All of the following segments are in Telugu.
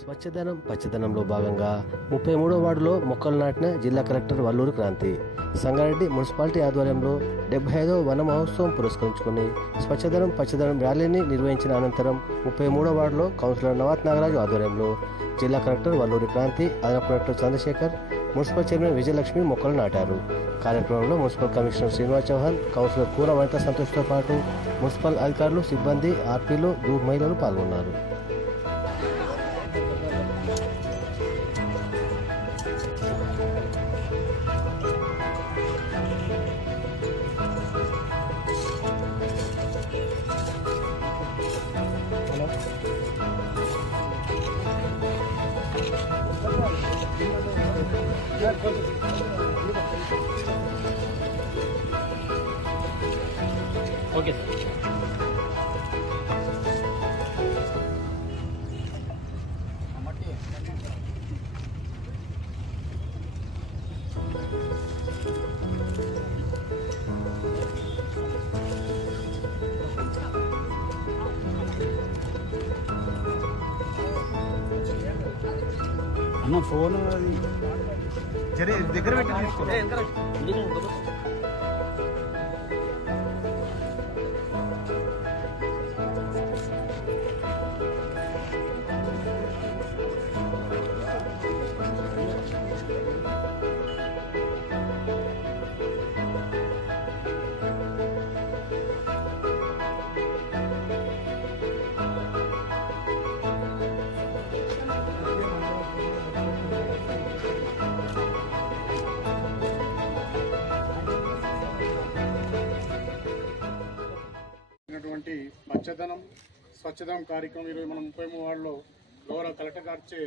స్వచ్ఛదనం పచ్చదనంలో భాగంగా 33వ వార్డులో మొక్కలు నాటిన జిల్లా కలెక్టర్ వల్లూరి క్రాంతి. సంగారెడ్డి మున్సిపాలిటీ ఆధ్వర్యంలో 75వ వన మహోత్సవం పురస్కరించుకుని స్వచ్ఛదనం పచ్చదనం ర్యాలీని నిర్వహించిన అనంతరం 33వ వార్డులో కౌన్సిలర్ నవాత్ నాగరాజు ఆధ్వర్యంలో జిల్లా కలెక్టర్ వల్లూరి క్రాంతి, అదనపు collector Chandrasekhar, municipal chairman Vijayalakshmi మొక్కలు నాటారు. కార్యక్రమంలో municipal commissioner Srinivas Chauhan, councillor Kura Vanitha సంతోష్తో పాటు మున్సిపల్ అధికారులు, సిబ్బంది, ఆర్పీలు, గ్రూప్ మహిళలు పాల్గొన్నారు. ఓకే అన్న ఫోన్ అది సరే దగ్గర పెట్టి పచ్చదనం స్వచ్ఛదనం కార్యక్రమం ఈరోజు మనం 33 వార్డులో గౌరవ కలెక్టర్ గారిచే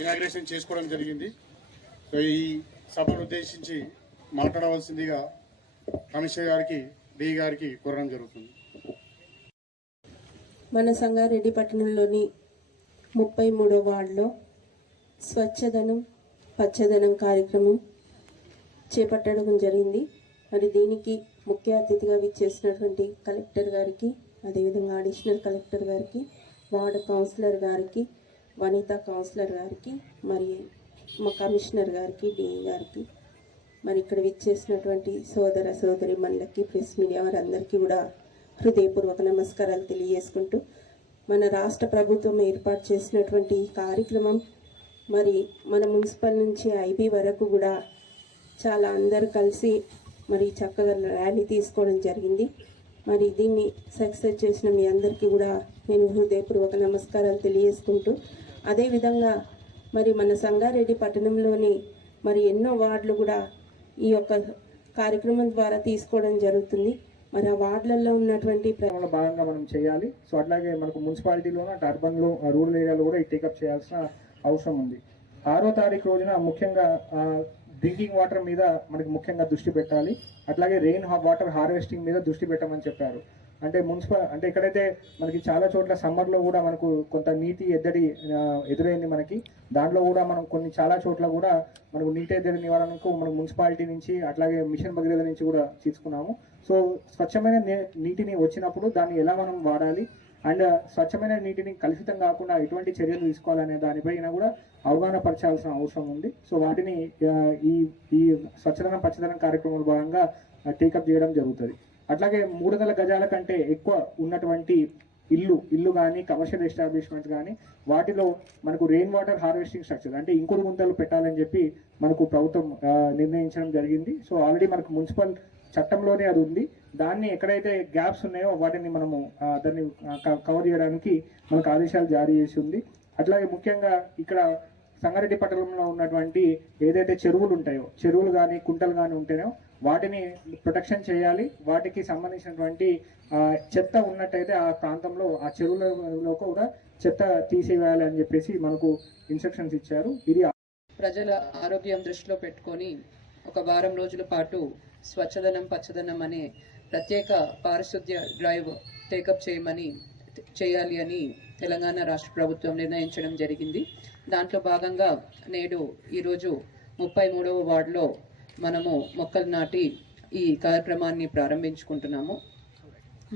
ఇనాగ్రేషన్ చేసుకోవడం జరిగింది. ఈ సభను ఉద్దేశించి మాట్లాడవలసిందిగా కమిషనర్ గారికి, డి గారికి కోరడం జరుగుతుంది. మన సంగారెడ్డి పట్టణంలోని 33వ వార్డులో స్వచ్ఛదనం పచ్చదనం కార్యక్రమం చేపట్టడం జరిగింది. మరి దీనికి ముఖ్య అతిథిగా విచ్చేసినటువంటి కలెక్టర్ గారికి, అదేవిధంగా అడిషనల్ కలెక్టర్ గారికి, వార్డు కౌన్సిలర్ గారికి, వనితా కౌన్సిలర్ గారికి, మరి మా కమిషనర్ గారికి, డిఈ గారికి, మరి ఇక్కడ విచ్చేసినటువంటి సోదర సోదరి మనులకి, ప్రెస్ మీడియా వారందరికీ కూడా హృదయపూర్వక నమస్కారాలు తెలియజేసుకుంటూ, మన రాష్ట్ర ప్రభుత్వం ఏర్పాటు చేసినటువంటి ఈ కార్యక్రమం మరి మన మున్సిపల్ నుంచి ఐబీ వరకు కూడా చాలా అందరూ కలిసి మరి చక్కగా ర్యాలీ తీసుకోవడం జరిగింది. మరి దీన్ని సక్సెస్ చేసిన మీ అందరికీ కూడా నేను హృదయపూర్వక నమస్కారాలు తెలియజేసుకుంటూ, అదేవిధంగా మరి మన సంగారెడ్డి పట్టణంలోని మరి ఎన్నో వార్డులు కూడా ఈ యొక్క కార్యక్రమం ద్వారా తీసుకోవడం జరుగుతుంది. మరి ఆ వార్డులలో ఉన్నటువంటి భాగంగా మనం చేయాలి. సో అట్లాగే మనకు మున్సిపాలిటీలోనూ అటు అర్బన్లో, రూరల్ ఏరియాలో కూడా ఈ టేకప్ చేయాల్సిన అవసరం ఉంది. 6వ తారీఖు రోజున ముఖ్యంగా డ్రింకింగ్ వాటర్ మీద మనకి ముఖ్యంగా దృష్టి పెట్టాలి. అట్లాగే రెయిన్ వాటర్ హార్వెస్టింగ్ మీద దృష్టి పెట్టమని చెప్పారు. అంటే అంటే ఇక్కడైతే మనకి చాలా చోట్ల సమ్మర్లో కూడా మనకు కొంత నీటి ఎద్దడి ఎదురైంది మనకి. దాంట్లో కూడా మనం చాలా చోట్ల కూడా మనకు నీటి ఎద్దడి నివారణకు మనకు మున్సిపాలిటీ నుంచి అట్లాగే మిషన్ భగీరథ నుంచి కూడా తీసుకున్నాము. సో స్వచ్ఛమైన నీటిని వచ్చినప్పుడు దాన్ని ఎలా మనం వాడాలి అండ్ స్వచ్ఛమైన నీటిని కలుషితం కాకుండా ఎటువంటి చర్యలు తీసుకోవాలనే దానిపైన కూడా అవగాహన పరచాల్సిన అవసరం ఉంది. సో వాటిని ఈ స్వచ్ఛదనం పచ్చదనం కార్యక్రమంలో భాగంగా టేకప్ చేయడం జరుగుతుంది. అట్లాగే 300 గజాల కంటే ఎక్కువ ఉన్నటువంటి ఇల్లు కానీ కమర్షియల్ ఎస్టాబ్లిష్మెంట్స్ కానీ వాటిలో మనకు రెయిన్ వాటర్ హార్వెస్టింగ్ స్ట్రక్చర్ అంటే ఇంకుడు గుంతలు పెట్టాలని చెప్పి మనకు ప్రభుత్వం నిర్ణయించడం జరిగింది. సో ఆల్రెడీ మనకు మున్సిపల్ చట్టంలోనే అది ఉంది. దాన్ని ఎక్కడైతే గ్యాప్స్ ఉన్నాయో వాటిని మనము దాన్ని కవర్ చేయడానికి మనకు ఆదేశాలు జారీ చేసి ఉంది. అట్లాగే ముఖ్యంగా ఇక్కడ సంగారెడ్డి పట్టణంలో ఉన్నటువంటి ఏదైతే చెరువులు ఉంటాయో, చెరువులు కానీ కుంటలు కానీ ఉంటాయో వాటిని ప్రొటెక్షన్ చేయాలి. వాటికి సంబంధించినటువంటి చెత్త ఉన్నట్టయితే ఆ ప్రాంతంలో ఆ చెరువులలో కూడా చెత్త తీసివేయాలి అని చెప్పేసి మనకు ఇన్స్ట్రక్షన్స్ ఇచ్చారు. ఇది ప్రజల ఆరోగ్యం దృష్టిలో పెట్టుకొని ఒక వారం రోజుల పాటు స్వచ్ఛదనం పచ్చదనం అనే ప్రత్యేక పారిశుద్ధ్య డ్రైవ్ టేకప్ చేయాలి అని తెలంగాణ రాష్ట్ర ప్రభుత్వం నిర్ణయించడం జరిగింది. దాంట్లో భాగంగా ఈరోజు 33వ వార్డులో మనము మొక్కలు నాటి ఈ కార్యక్రమాన్ని ప్రారంభించుకుంటున్నాము.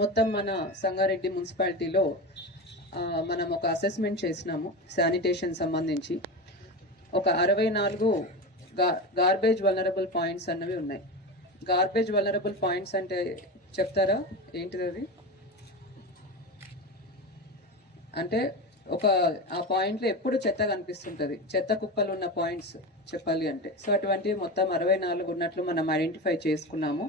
మొత్తం మన సంగారెడ్డి మున్సిపాలిటీలో మనం ఒక అసెస్మెంట్ చేసినాము శానిటేషన్ సంబంధించి. ఒక 64 గార్బేజ్ వల్నరబుల్ పాయింట్స్ అన్నవి ఉన్నాయి. గార్బేజ్ వల్నరబుల్ పాయింట్స్ అంటే చెప్తారా ఏంటిది అది? అంటే ఆ పాయింట్లో ఎప్పుడు చెత్త కనిపిస్తుంటుంది, చెత్త కుప్పలు ఉన్న పాయింట్స్ చెప్పాలి అంటే. సో అటువంటివి మొత్తం 64 ఉన్నట్లు మనం ఐడెంటిఫై చేసుకున్నాము.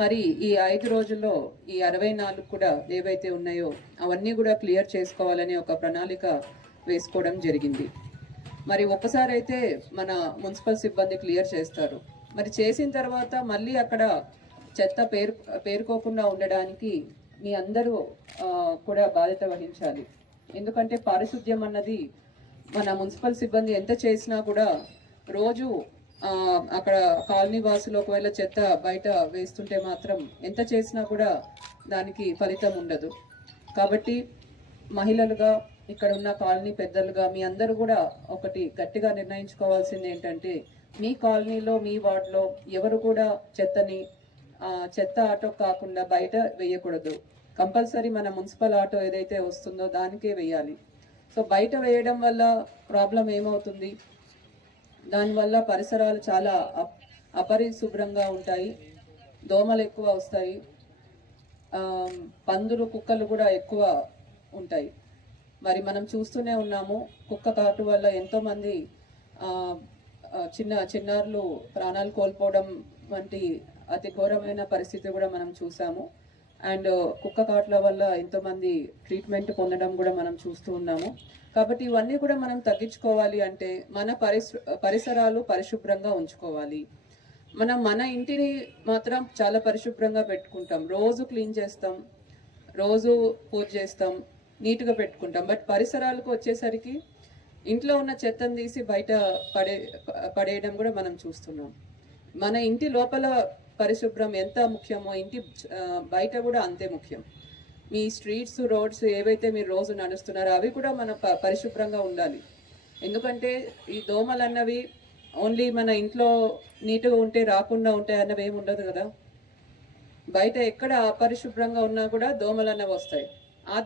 మరి ఈ 5 రోజుల్లో ఈ 64 కూడా ఏవైతే ఉన్నాయో అవన్నీ కూడా క్లియర్ చేసుకోవాలని ఒక ప్రణాళిక వేసుకోవడం జరిగింది. మరి ఒక్కసారి అయితే మన మున్సిపల్ సిబ్బంది క్లియర్ చేస్తారు. మరి చేసిన తర్వాత మళ్ళీ అక్కడ చెత్త పేరుకోకుండా ఉండడానికి మీ అందరూ కూడా బాధ్యత వహించాలి. ఎందుకంటే పారిశుద్ధ్యం అన్నది మన మున్సిపల్ సిబ్బంది ఎంత చేసినా కూడా రోజు అక్కడ కాలనీ వాసులు ఒకవేళ చెత్త బయట వేస్తుంటే మాత్రం ఎంత చేసినా కూడా దానికి ఫలితం ఉండదు. కాబట్టి మహిళలుగా ఇక్కడ ఉన్న కాలనీ పెద్దలుగా మీ అందరూ కూడా ఒకటి గట్టిగా నిర్ణయించుకోవాల్సింది ఏంటంటే, మీ కాలనీలో మీ వార్డులో ఎవరు కూడా చెత్త ఆటో కాకుండా బయట వేయకూడదు. కంపల్సరీ మన మున్సిపల్ ఆటో ఏదైతే వస్తుందో దానికే వేయాలి. సో బయట వేయడం వల్ల ప్రాబ్లం ఏమవుతుంది, దానివల్ల పరిసరాలు చాలా అపరిశుభ్రంగా ఉంటాయి, దోమలు ఎక్కువ వస్తాయి, పందులు కుక్కలు కూడా ఎక్కువ ఉంటాయి. మరి మనం చూస్తూనే ఉన్నాము, కుక్క కాటు వల్ల ఎంతోమంది చిన్నారులు ప్రాణాలు కోల్పోవడం వంటి అతి ఘోరమైన పరిస్థితి కూడా మనం చూసాము. అండ్ కుక్క కాట్ల వల్ల ఎంతోమంది ట్రీట్మెంట్ పొందడం కూడా మనం చూస్తూ ఉన్నాము. కాబట్టి ఇవన్నీ కూడా మనం తగ్గించుకోవాలి అంటే మన పరిసరాలు పరిశుభ్రంగా ఉంచుకోవాలి. మన ఇంటిని మాత్రం చాలా పరిశుభ్రంగా పెట్టుకుంటాం, రోజు క్లీన్ చేస్తాం, రోజు పూజ చేస్తాం, నీట్గా పెట్టుకుంటాం. బట్ పరిసరాలకు వచ్చేసరికి ఇంట్లో ఉన్న చెత్తను తీసి బయట పడేయడం కూడా మనం చూస్తున్నాం. మన ఇంటి లోపల పరిశుభ్రం ఎంత ముఖ్యమో ఇంటి బయట కూడా అంతే ముఖ్యం. మీ స్ట్రీట్స్, రోడ్స్ ఏవైతే మీరు రోజు నడుస్తున్నారో అవి కూడా మన పరిశుభ్రంగా ఉండాలి. ఎందుకంటే ఈ దోమలు అన్నవి ఓన్లీ మన ఇంట్లో నీట్గా ఉంటే రాకుండా ఉంటాయి అన్నవి ఏమి ఉండదు కదా. బయట ఎక్కడ అపరిశుభ్రంగా ఉన్నా కూడా దోమలు అన్నవి వస్తాయి. ఆ